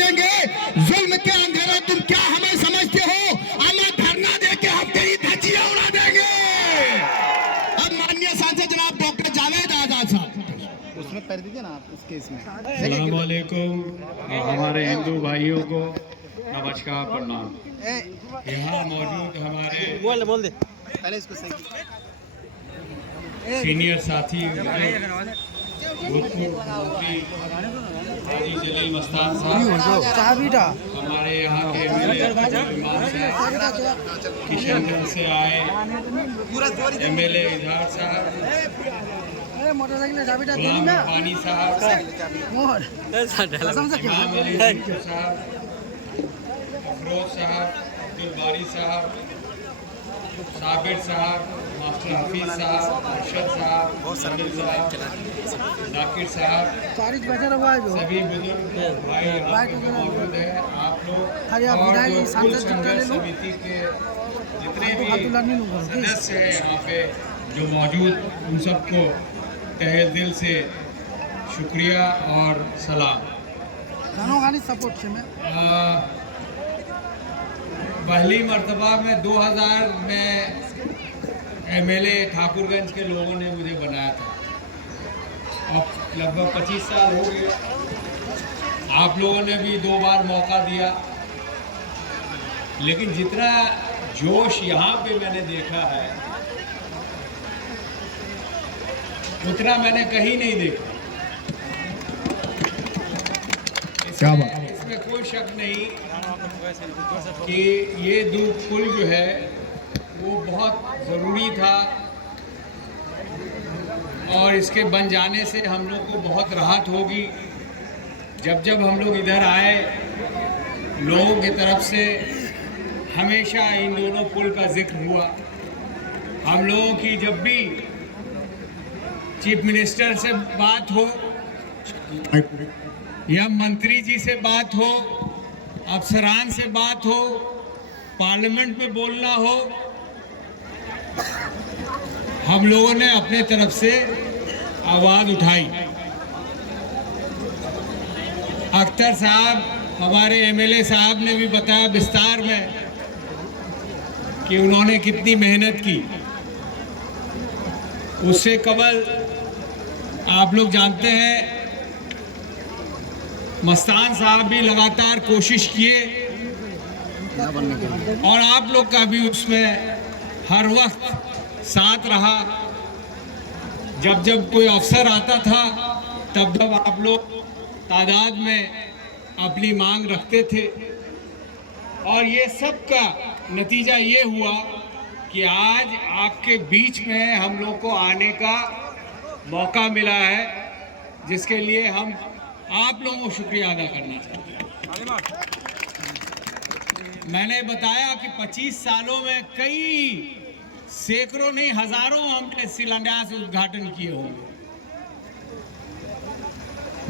देंगे। जुल्म के अंधेरे तुम क्या हमें समझते हो? हमें धरना देके हम तेरी धज्जियां उड़ा देंगे। अब माननीय सांसद जनाब डॉक्टर जावेद आजाद साहब उसमें कर दीजिए ना आप इस केस में। अस्सलाम वालेकुम। हमारे हिंदू भाइयों को नमस्कार, प्रणाम। यहाँ मौजूद हमारे बोल दे पहले इसको सही सीनियर साथी भूतपूर्व मंत्री हाजी जलील मस्तान साहब, हमारे यहाँ के एमएलए किशनगंज से आए एमएलए इजहार साहब, गुलाम पानी साहब, इमाम अली साहब, अफरोज साहब, अब्दुल बारी साहब, साबिर साहब, मास्टर हफीज साहब, अरशद साहब, जाकिर साहब, सभी बुजुर्ग भाई यहाँ पे मौजूद है। आप लोग और जो कुल संघर्ष समिति के जितने भी सदस्य हैं यहाँ पे जो मौजूद, उन सबको तहे दिल से शुक्रिया और सलाम। पहली मर्तबा में 2000 में एमएलए ठाकुरगंज के लोगों ने मुझे बनाया था। अब लगभग 25 साल हो गए। आप लोगों ने भी 2 बार मौका दिया, लेकिन जितना जोश यहाँ पे मैंने देखा है उतना मैंने कहीं नहीं देखा। इसमें कोई शक नहीं कि ये दूध पुल जो है वो बहुत ज़रूरी था और इसके बन जाने से हम लोग को बहुत राहत होगी। जब जब हम लोग इधर आए, लोगों की तरफ से हमेशा इन दोनों पुल का जिक्र हुआ। हम लोगों की जब भी चीफ मिनिस्टर से बात हो या मंत्री जी से बात हो, अफसरान से बात हो, पार्लियामेंट में बोलना हो, हम लोगों ने अपने तरफ से आवाज़ उठाई। अख्तर साहब, हमारे एमएलए साहब ने भी बताया विस्तार में कि उन्होंने कितनी मेहनत की। उससे कबल आप लोग जानते हैं मस्तान साहब भी लगातार कोशिश किए और आप लोग का भी उसमें हर वक्त साथ रहा। जब जब कोई अफसर आता था तब जब आप लोग तादाद में अपनी मांग रखते थे और ये सब का नतीजा ये हुआ कि आज आपके बीच में हम लोग को आने का मौका मिला है, जिसके लिए हम आप लोगों को शुक्रिया अदा करना चाहते हैं। मैंने बताया कि 25 सालों में कई सैकड़ों नहीं हजारों हमने शिलान्यास उद्घाटन किए होंगे।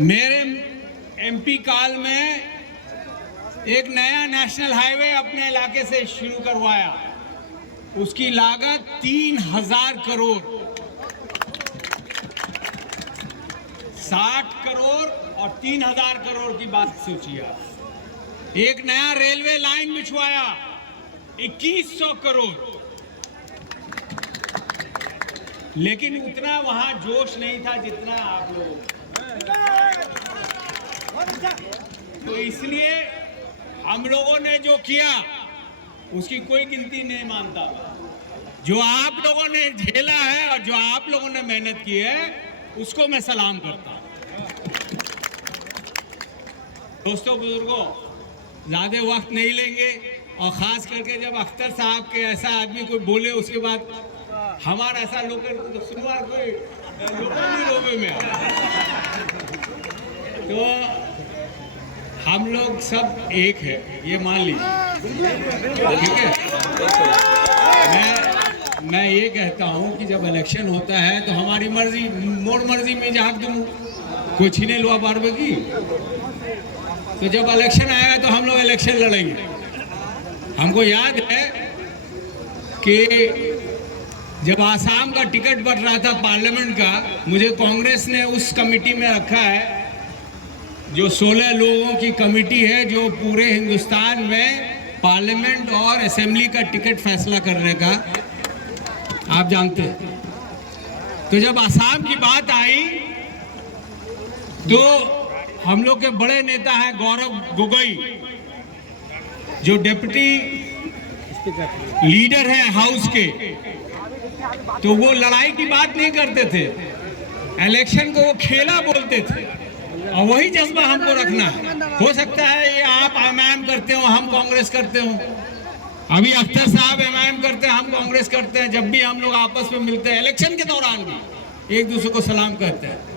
मेरे एमपी काल में एक नया नेशनल हाईवे अपने इलाके से शुरू करवाया। उसकी लागत 3000 करोड़, 60 करोड़ और 3000 करोड़ की बात सोचिए। एक नया रेलवे लाइन बिछवाया 2100 करोड़, लेकिन उतना वहां जोश नहीं था जितना आप लोग। तो इसलिए हम लोगों ने जो किया उसकी कोई गिनती नहीं मानता। जो आप लोगों ने झेला है और जो आप लोगों ने मेहनत की है उसको मैं सलाम करता हूं। दोस्तों बुजुर्गों, ज़्यादा वक्त नहीं लेंगे और ख़ास करके जब अख्तर साहब के ऐसा आदमी कोई बोले उसके बाद हमारा ऐसा लोकल शुरुआत कोई लोकल लोगों में तो हम लोग सब एक है, ये मान लीजिए, ठीक है। मैं ये कहता हूँ कि जब इलेक्शन होता है तो हमारी मर्जी मोर मर्जी में जहाँ तुम कोई छीने लो बारबे की, तो जब इलेक्शन आएगा तो हम लोग इलेक्शन लड़ेंगे। हमको याद है कि जब आसाम का टिकट बट रहा था पार्लियामेंट का, मुझे कांग्रेस ने उस कमेटी में रखा है जो 16 लोगों की कमेटी है जो पूरे हिंदुस्तान में पार्लियामेंट और असेंबली का टिकट फैसला करने का, आप जानते हैं। तो जब असम की बात आई तो हम लोग के बड़े नेता हैं गौरव गोगोई, जो डिप्टी लीडर है हाउस के, तो वो लड़ाई की बात नहीं करते थे, इलेक्शन को वो खेला बोलते थे। और वही जज्बा हमको रखना है। हो सकता है ये आप एमआईएम करते हो, हम कांग्रेस करते हो, अभी अख्तर साहब एमआईएम करते हैं, हम कांग्रेस करते हैं। जब भी हम लोग आपस में मिलते हैं इलेक्शन के दौरान भी एक दूसरे को सलाम करते हैं।